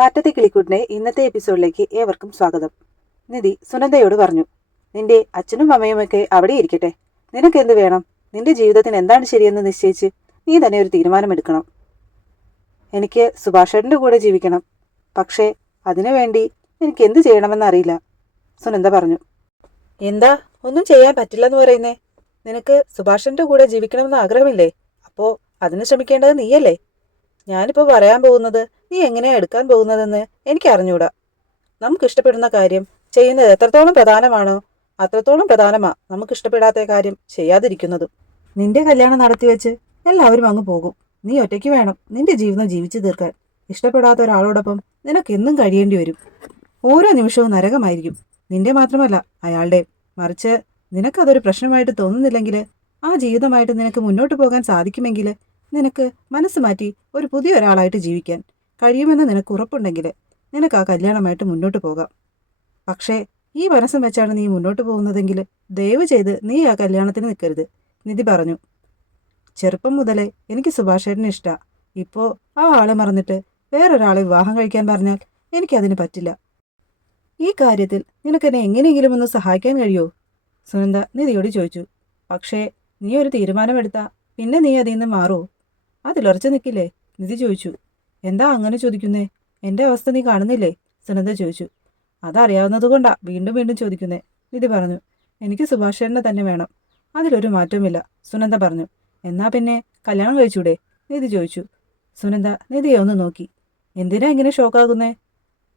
കാറ്റത്തെ കിളിക്കൂട്ടിന്റെ ഇന്നത്തെ എപ്പിസോഡിലേക്ക് ഏവർക്കും സ്വാഗതം. നിധി സുനന്ദയോട് പറഞ്ഞു, നിന്റെ അച്ഛനും അമ്മയുമൊക്കെ അവിടെ ഇരിക്കട്ടെ. നിനക്ക് എന്ത് വേണം? നിന്റെ ജീവിതത്തിന് എന്താണ് ശരിയെന്ന് നിശ്ചയിച്ച് നീ തന്നെ ഒരു തീരുമാനമെടുക്കണം. എനിക്ക് സുഭാഷേട്ടൻ്റെ കൂടെ ജീവിക്കണം. പക്ഷേ അതിനുവേണ്ടി എനിക്ക് എന്ത് ചെയ്യണമെന്നറിയില്ല, സുനന്ദ പറഞ്ഞു. എന്താ ഒന്നും ചെയ്യാൻ പറ്റില്ലെന്ന് പറയുന്നേ? നിനക്ക് സുഭാഷേട്ടൻ്റെ കൂടെ ജീവിക്കണമെന്ന് ആഗ്രഹമില്ലേ? അപ്പോൾ അതിന് ശ്രമിക്കേണ്ടത് നീയല്ലേ? ഞാനിപ്പോൾ പറയാൻ പോകുന്നത് നീ എങ്ങനെയാ എടുക്കാൻ പോകുന്നതെന്ന് എനിക്ക് അറിഞ്ഞൂടാ. നമുക്കിഷ്ടപ്പെടുന്ന കാര്യം ചെയ്യുന്നത് എത്രത്തോളം പ്രധാനമാണോ അത്രത്തോളം പ്രധാനമാ നമുക്കിഷ്ടപ്പെടാത്ത കാര്യം ചെയ്യാതിരിക്കുന്നതും. നിന്റെ കല്യാണം നടത്തിവെച്ച് എല്ലാവരും അങ്ങ് പോകും. നീ ഒറ്റയ്ക്ക് വേണം നിന്റെ ജീവിതം ജീവിച്ചു തീർക്കാൻ. ഇഷ്ടപ്പെടാത്ത ഒരാളോടൊപ്പം നിനക്കെന്നും കഴിയേണ്ടി വരും. ഓരോ നിമിഷവും നരകമായിരിക്കും. നിന്റെ മാത്രമല്ല അയാളുടെ. മറിച്ച് നിനക്കതൊരു പ്രശ്നമായിട്ട് തോന്നുന്നില്ലെങ്കിൽ, ആ ജീവിതമായിട്ട് നിനക്ക് മുന്നോട്ട് പോകാൻ സാധിക്കുമെങ്കിൽ, നിനക്ക് മനസ്സ് മാറ്റി ഒരു പുതിയ ഒരാളായിട്ട് ജീവിക്കാൻ കഴിയുമെന്ന് നിനക്ക് ഉറപ്പുണ്ടെങ്കിൽ നിനക്ക് ആ കല്യാണമായിട്ട് മുന്നോട്ട് പോകാം. പക്ഷേ ഈ മനസ്സും വെച്ചാണ് നീ മുന്നോട്ട് പോകുന്നതെങ്കിൽ ദയവ് ചെയ്ത് നീ ആ കല്യാണത്തിന് നിൽക്കരുത്, നിധി പറഞ്ഞു. ചെറുപ്പം മുതലേ എനിക്ക് സുഭാഷേട്ടനെ ഇഷ്ടാ. ഇപ്പോൾ ആ ആളെ മറന്നിട്ട് വേറൊരാളെ വിവാഹം കഴിക്കാൻ പറഞ്ഞാൽ എനിക്കതിന് പറ്റില്ല. ഈ കാര്യത്തിൽ നിനക്കെന്നെ എങ്ങനെയെങ്കിലും ഒന്ന് സഹായിക്കാൻ കഴിയുമോ? സുനന്ദ നിധിയോട് ചോദിച്ചു. പക്ഷേ നീ ഒരു തീരുമാനമെടുത്താ പിന്നെ നീ അതിൽ നിന്ന് മാറുമോ? അതിലുറച്ചു നിൽക്കില്ലേ? നിധി ചോദിച്ചു. എന്താ അങ്ങനെ ചോദിക്കുന്നേ? എൻ്റെ അവസ്ഥ നീ കാണുന്നില്ലേ? സുനന്ദ ചോദിച്ചു. അതറിയാവുന്നതുകൊണ്ടാ വീണ്ടും വീണ്ടും ചോദിക്കുന്നേ, നിധി പറഞ്ഞു. എനിക്ക് സുഭാഷേട്ടനെ തന്നെ വേണം, അതിലൊരു മാറ്റവുമില്ല, സുനന്ദ പറഞ്ഞു. എന്നാ പിന്നെ കല്യാണം കഴിച്ചൂടെ? നിധി ചോദിച്ചു. സുനന്ദ നിധിയെ ഒന്ന് നോക്കി. എന്തിനാ ഇങ്ങനെ ഷോക്കാകുന്നേ?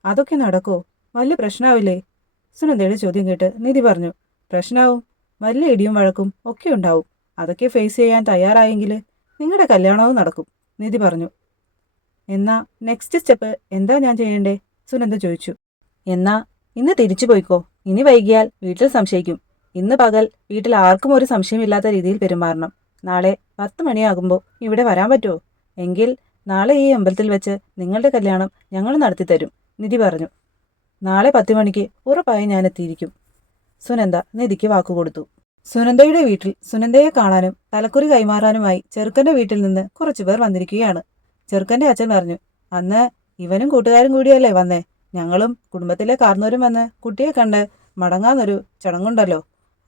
അതൊക്കെ നടക്കോ? വലിയ പ്രശ്നമാവില്ലേ? സുനന്ദയുടെ ചോദ്യം കേട്ട് നിധി പറഞ്ഞു. പ്രശ്നമാവും. വലിയ ഇടിയും വഴക്കും ഒക്കെ ഉണ്ടാവും. അതൊക്കെ ഫേസ് ചെയ്യാൻ തയ്യാറായെങ്കിൽ നിങ്ങളുടെ കല്യാണവും നടക്കും, നിധി പറഞ്ഞു. എന്നാ നെക്സ്റ്റ് സ്റ്റെപ്പ് എന്താ ഞാൻ ചെയ്യണ്ടേ? സുനന്ദ ചോദിച്ചു. എന്നാ ഇന്ന് തിരിച്ചു പോയിക്കോ. ഇനി വൈകിയാൽ വീട്ടിൽ സംശയിക്കും. ഇന്ന് പകൽ വീട്ടിൽ ആർക്കും ഒരു സംശയമില്ലാത്ത രീതിയിൽ പെരുമാറണം. നാളെ 10 മണിയാകുമ്പോൾ ഇവിടെ വരാൻ പറ്റുമോ? എങ്കിൽ നാളെ ഈ അമ്പലത്തിൽ വെച്ച് നിങ്ങളുടെ കല്യാണം ഞങ്ങൾ നടത്തിത്തരും, നിധി പറഞ്ഞു. നാളെ 10 മണിക്ക് ഉറപ്പായും ഞാൻ എത്തിയിരിക്കും, സുനന്ദ നിധിക്ക് വാക്കുകൊടുത്തു. സുനന്ദയുടെ വീട്ടിൽ സുനന്ദയെ കാണാനും തലക്കുറി കൈമാറാനുമായി ചെറുക്കന്റെ വീട്ടിൽ നിന്ന് കുറച്ചുപേർ വന്നിരിക്കുകയാണ്. ചെറുക്കന്റെ അച്ഛൻ പറഞ്ഞു, അന്ന് ഇവനും കൂട്ടുകാരും കൂടിയല്ലേ വന്നേ. ഞങ്ങളും കുടുംബത്തിലെ കാർന്നോരും വന്ന് കുട്ടിയെ കണ്ട് മടങ്ങാന്നൊരു ചടങ്ങുണ്ടല്ലോ,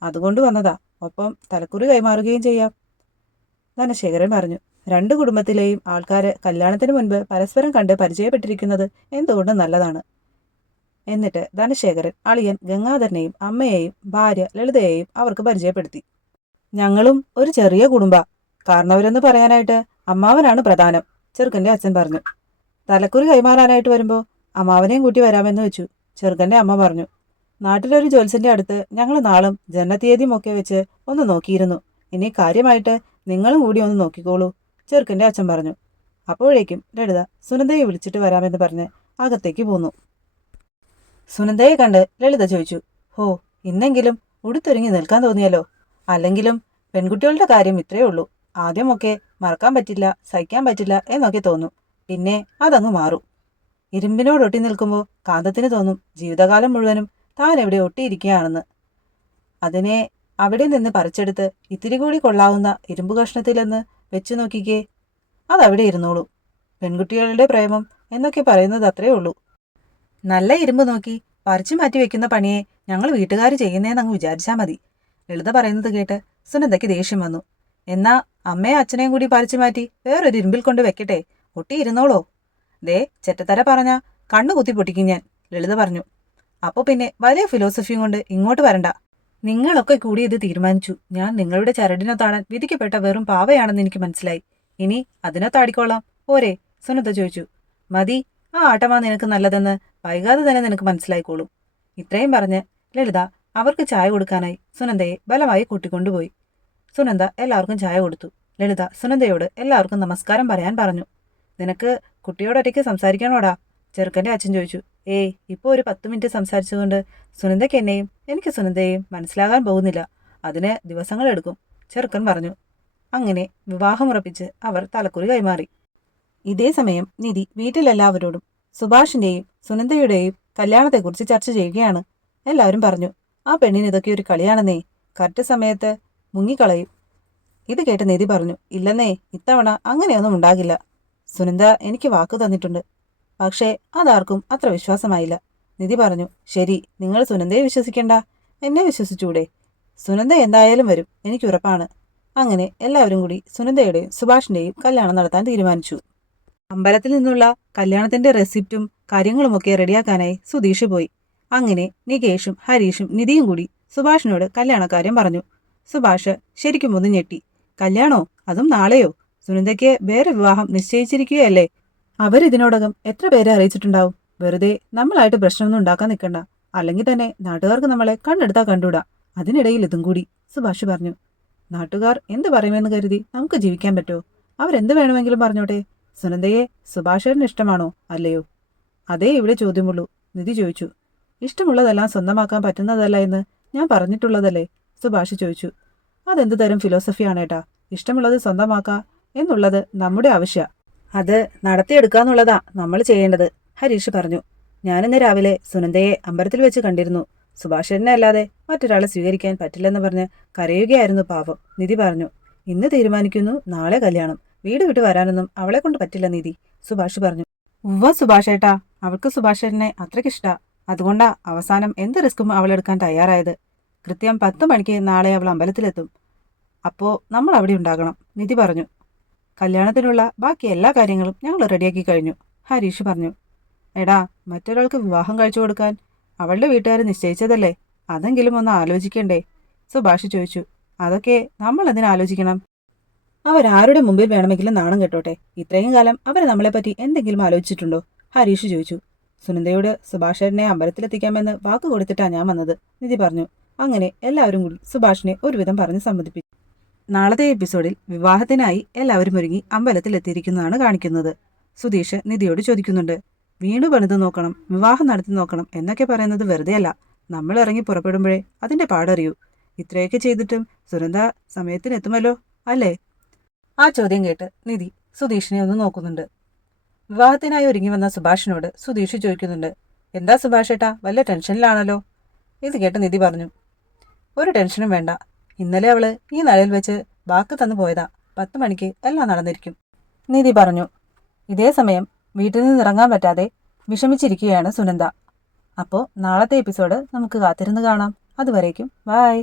അതുകൊണ്ട് വന്നതാ. ഒപ്പം തലക്കുറി കൈമാറുകയും ചെയ്യാം, ധനശേഖരൻ പറഞ്ഞു. 2 കുടുംബത്തിലെയും ആൾക്കാര് കല്യാണത്തിന് മുൻപ് പരസ്പരം കണ്ട് പരിചയപ്പെട്ടിരിക്കുന്നത് എന്തുകൊണ്ടും നല്ലതാണ്. എന്നിട്ട് ധനശേഖരൻ അളിയൻ ഗംഗാധരനെയും അമ്മയെയും ഭാര്യ ലളിതയെയും അവർക്ക് പരിചയപ്പെടുത്തി. ഞങ്ങളും ഒരു ചെറിയ കുടുംബ. കാരണവരെന്ന് പറയാനായിട്ട് അമ്മാവനാണ് പ്രധാനം, ചെറുക്കന്റെ അച്ഛൻ പറഞ്ഞു. തലക്കുറി കൈമാറാനായിട്ട് വരുമ്പോൾ അമ്മാവനെയും കൂട്ടി വരാമെന്ന് വെച്ചു, ചെറുക്കന്റെ അമ്മ പറഞ്ഞു. നാട്ടിലൊരു ജ്യോത്സ്യന്റെ അടുത്ത് ഞങ്ങൾ നാളും ജനനത്തീയതിയും ഒക്കെ വെച്ച് ഒന്ന് നോക്കിയിരുന്നു. ഇനി കാര്യമായിട്ട് നിങ്ങളും കൂടി ഒന്ന് നോക്കിക്കോളൂ, ചെറുക്കന്റെ അച്ഛൻ പറഞ്ഞു. അപ്പോഴേക്കും ലളിത സുനന്ദയെ വിളിച്ചിട്ട് വരാമെന്ന് പറഞ്ഞ് അകത്തേക്ക് പോന്നു. സുനന്ദയെ കണ്ട് ലളിത ചോദിച്ചു, ഹോ, ഇന്നെങ്കിലും ഉടുത്തൊരുങ്ങി നിൽക്കാൻ തോന്നിയല്ലോ. അല്ലെങ്കിലും പെൺകുട്ടികളുടെ കാര്യം ഇത്രയേ ഉള്ളൂ. ആദ്യമൊക്കെ മറക്കാൻ പറ്റില്ല, സഹിക്കാൻ പറ്റില്ല എന്നൊക്കെ തോന്നും. പിന്നെ അതങ്ങ് മാറും. ഇരുമ്പിനോടൊട്ടി നിൽക്കുമ്പോൾ കാന്തത്തിന് തോന്നും ജീവിതകാലം മുഴുവനും താൻ എവിടെ ഒട്ടിയിരിക്കുകയാണെന്ന്. അതിനെ അവിടെ നിന്ന് പറിച്ചെടുത്ത് ഇത്തിരി കൂടി കൊള്ളാവുന്ന ഇരുമ്പ് കഷ്ണത്തിലെന്ന് വെച്ചു നോക്കിക്കേ, അതവിടെ ഇരുന്നോളൂ. പെൺകുട്ടികളുടെ പ്രേമം എന്നൊക്കെ പറയുന്നത് അത്രയേ ഉള്ളൂ. നല്ല ഇരുമ്പ് നോക്കി പറിച്ചു മാറ്റി വെക്കുന്ന പണിയെ ഞങ്ങൾ വീട്ടുകാർ ചെയ്യുന്നതെന്നങ്ങ് വിചാരിച്ചാൽ മതി. ലളിത പറയുന്നത് കേട്ട് സുനന്ദയ്ക്ക് ദേഷ്യം വന്നു. എന്നാ അമ്മയും അച്ഛനെയും കൂടി പറിച്ചു മാറ്റി വേറൊരു ഇരുമ്പിൽ കൊണ്ട് വെക്കട്ടെ, ഒട്ടിയിരുന്നോളോ? ദേ ചെറ്റത്തര പറഞ്ഞ കണ്ണു കുത്തി പൊട്ടിക്കും ഞാൻ, ലളിത പറഞ്ഞു. അപ്പോൾ പിന്നെ വലിയ ഫിലോസഫിയും കൊണ്ട് ഇങ്ങോട്ട് വരണ്ട. നിങ്ങളൊക്കെ കൂടി ഇത് തീരുമാനിച്ചു. ഞാൻ നിങ്ങളുടെ ചരടിനൊത്താടാൻ വിധിക്കപ്പെട്ട വെറും പാവയാണെന്ന് എനിക്ക് മനസ്സിലായി. ഇനി അതിനൊത്താടിക്കോളാം പോരെ? സുനന്ദ ചോദിച്ചു. മതി, ആ ആട്ടമാ നിനക്ക് നല്ലതെന്ന് വൈകാതെ തന്നെ നിനക്ക് മനസ്സിലായിക്കോളും. ഇത്രയും പറഞ്ഞ് ലളിത അവർക്ക് ചായ കൊടുക്കാനായി സുനന്ദയെ ബലമായി കൂട്ടിക്കൊണ്ടുപോയി. സുനന്ദ എല്ലാവർക്കും ചായ കൊടുത്തു. ലളിത സുനന്ദയോട് എല്ലാവർക്കും നമസ്കാരം പറയാൻ പറഞ്ഞു. നിനക്ക് കുട്ടിയോടൊറ്റയ്ക്ക് സംസാരിക്കണോടാ? ചെറുക്കൻ്റെ അച്ഛൻ ചോദിച്ചു. ഏയ്, ഇപ്പോൾ ഒരു 10 മിനിറ്റ് സംസാരിച്ചുകൊണ്ട് സുനന്ദയ്ക്ക് എന്നെയും എനിക്ക് സുനന്ദയെയും മനസ്സിലാകാൻ പോകുന്നില്ല. അതിന് ദിവസങ്ങളെടുക്കും, ചെറുക്കൻ പറഞ്ഞു. അങ്ങനെ വിവാഹമുറപ്പിച്ച് അവർ തലക്കുറി കൈമാറി. ഇതേ സമയം നിധി വീട്ടിലെല്ലാവരോടും സുഭാഷിന്റെയും സുനന്ദയുടെയും കല്യാണത്തെക്കുറിച്ച് ചർച്ച ചെയ്യുകയാണ്. എല്ലാവരും പറഞ്ഞു, ആ പെണ്ണിന് ഇതൊക്കെ ഒരു കളിയാണെന്നേ, കറക്റ്റ് സമയത്ത് മുങ്ങിക്കളയും. ഇത് കേട്ട് നിധി പറഞ്ഞു, ഇല്ലെന്നേ, ഇത്തവണ അങ്ങനെയൊന്നും ഉണ്ടാകില്ല. സുനന്ദ എനിക്ക് വാക്കു തന്നിട്ടുണ്ട്. പക്ഷേ അതാർക്കും അത്ര വിശ്വാസമായില്ല. നിധി പറഞ്ഞു, ശരി, നിങ്ങൾ സുനന്ദയെ വിശ്വസിക്കണ്ട, എന്നെ വിശ്വസിച്ചൂടെ? സുനന്ദ എന്തായാലും വരും, എനിക്ക് ഉറപ്പാണ്. അങ്ങനെ എല്ലാവരും കൂടി സുനന്ദയുടെയും സുഭാഷിന്റെയും കല്യാണം നടത്താൻ തീരുമാനിച്ചു. അമ്പലത്തിൽ നിന്നുള്ള കല്യാണത്തിന്റെ റെസിപ്റ്റും കാര്യങ്ങളുമൊക്കെ റെഡിയാക്കാനായി സുധീഷ് പോയി. അങ്ങനെ നികേഷും ഹരീഷും നിധിയും കൂടി സുഭാഷിനോട് കല്യാണക്കാര്യം പറഞ്ഞു. സുഭാഷ് ശരിക്കും ഒന്ന് ഞെട്ടി. കല്യാണോ? അതും നാളെയോ? സുനന്ദയ്ക്ക് വേറെ വിവാഹം നിശ്ചയിച്ചിരിക്കുകയല്ലേ? അവരിതിനോടകം എത്ര പേരെ അറിയിച്ചിട്ടുണ്ടാവും? വെറുതെ നമ്മളായിട്ട് പ്രശ്നമൊന്നും ഉണ്ടാക്കാൻ നിൽക്കണ്ട. അല്ലെങ്കിൽ തന്നെ നാട്ടുകാർക്ക് നമ്മളെ കണ്ടെടുത്താ കണ്ടൂടാ. അതിനിടയിൽ ഇതും കൂടി. സുഭാഷ് പറഞ്ഞു. നാട്ടുകാർ എന്ത് പറയുമെന്ന് കരുതി നമുക്ക് ജീവിക്കാൻ പറ്റുമോ? അവരെന്ത് വേണമെങ്കിലും പറഞ്ഞോട്ടെ. സുനന്ദയെ സുഭാഷേട്ടന് ഇഷ്ടമാണോ അല്ലയോ? അതേ ഇവിടെ ചോദ്യമുള്ളൂ. നിധി ചോദിച്ചു. ഇഷ്ടമുള്ളതെല്ലാം സ്വന്തമാക്കാൻ പറ്റുന്നതല്ല എന്ന് ഞാൻ പറഞ്ഞിട്ടുള്ളതല്ലേ? സുഭാഷ് ചോദിച്ചു. അതെന്ത് തരം ഫിലോസഫിയാണേട്ടാ? ഇഷ്ടമുള്ളത് സ്വന്തമാക്കുക എന്നുള്ളത് നമ്മുടെ ആവശ്യ. അത് നടത്തിയെടുക്കാന്നുള്ളതാ നമ്മൾ ചെയ്യേണ്ടത്, ഹരീഷ് പറഞ്ഞു. ഞാനിന്ന് രാവിലെ സുനന്ദയെ അമ്പലത്തിൽ വെച്ച് കണ്ടിരുന്നു. സുഭാഷേട്ടനെ അല്ലാതെ മറ്റൊരാളെ സ്വീകരിക്കാൻ പറ്റില്ലെന്ന് പറഞ്ഞ് കരയുകയായിരുന്നു പാവം. നിധി പറഞ്ഞു. ഇന്ന് തീരുമാനിക്കുന്നു, നാളെ കല്യാണം. വീട് വിട്ട് വരാനൊന്നും അവളെ കൊണ്ട് പറ്റില്ല നിധി, സുഭാഷ് പറഞ്ഞു. ഉവ്വ സുഭാഷേട്ടാ, അവൾക്ക് സുഭാഷേട്ടനെ അത്രയ്ക്കിഷ്ടാ. അതുകൊണ്ടാ അവസാനം എന്ത് റിസ്ക്കും അവളെടുക്കാൻ തയ്യാറായത്. കൃത്യം 10 മണിക്ക് നാളെ അവൾ അമ്പലത്തിലെത്തും. അപ്പോ നമ്മൾ അവിടെ ഉണ്ടാകണം, നിധി പറഞ്ഞു. കല്യാണത്തിനുള്ള ബാക്കി എല്ലാ കാര്യങ്ങളും ഞങ്ങൾ റെഡിയാക്കി കഴിഞ്ഞു, ഹരീഷ് പറഞ്ഞു. എടാ, മറ്റൊരാൾക്ക് വിവാഹം കഴിച്ചു കൊടുക്കാൻ അവളുടെ വീട്ടുകാർ നിശ്ചയിച്ചതല്ലേ, അതെങ്കിലും ഒന്ന് ആലോചിക്കണ്ടേ? സുഭാഷ് ചോദിച്ചു. അതൊക്കെ നമ്മൾ എന്തിനാ ആലോചിക്കണം? അവരാരുടെ മുമ്പിൽ വേണമെങ്കിലും നാണം കെട്ടോട്ടെ. ഇത്രയും കാലം അവർ നമ്മളെപ്പറ്റി എന്തെങ്കിലും ആലോചിച്ചിട്ടുണ്ടോ? ഹരീഷ് ചോദിച്ചു. സുനന്ദയോട് സുഭാഷേട്ടനെ അമ്പലത്തിലെത്തിക്കാമെന്ന് വാക്ക് കൊടുത്തിട്ടാ ഞാൻ വന്നത്, നിധി പറഞ്ഞു. അങ്ങനെ എല്ലാവരും കൂടി സുഭാഷിനെ ഒരുവിധം പറഞ്ഞ് സമ്മതിപ്പിച്ചു. നാളത്തെ എപ്പിസോഡിൽ വിവാഹത്തിനായി എല്ലാവരും ഒരുങ്ങി അമ്പലത്തിലെത്തിയിരിക്കുന്നതാണ് കാണിക്കുന്നത്. സുധീഷ് നിധിയോട് ചോദിക്കുന്നുണ്ട്. വീണ്ടും പണിത് നോക്കണം, വിവാഹം നടത്തി നോക്കണം എന്നൊക്കെ പറയുന്നത് വെറുതെയല്ല. നമ്മൾ ഇറങ്ങി പുറപ്പെടുമ്പോഴേ അതിന്റെ പാടറിയൂ. ഇത്രയൊക്കെ ചെയ്തിട്ടും സുനന്ദ സമയത്തിനെത്തുമല്ലോ അല്ലേ? ആ ചോദ്യം കേട്ട് നിധി സുധീഷിനെ ഒന്ന് നോക്കുന്നുണ്ട്. വിവാഹത്തിനായി ഒരുങ്ങി വന്ന സുഭാഷിനോട് സുധീഷ് ചോദിക്കുന്നുണ്ട്. എന്താ സുഭാഷേട്ടാ, വല്ല ടെൻഷനിലാണല്ലോ? ഇത് കേട്ട് നിധി പറഞ്ഞു. ഒരു ടെൻഷനും വേണ്ട. ഇന്നലെ അവള് ഈ നിലയിൽ വെച്ച് വാക്ക് തന്നു പോയതാ. 10 മണിക്ക് എല്ലാം നടന്നിരിക്കും, നിധി പറഞ്ഞു. ഇതേ സമയം വീട്ടിൽ നിന്ന് ഇറങ്ങാൻ പറ്റാതെ വിഷമിച്ചിരിക്കുകയാണ് സുനന്ദ. അപ്പോൾ നാളത്തെ എപ്പിസോഡ് നമുക്ക് കാത്തിരുന്ന് കാണാം. അതുവരേക്കും ബൈ.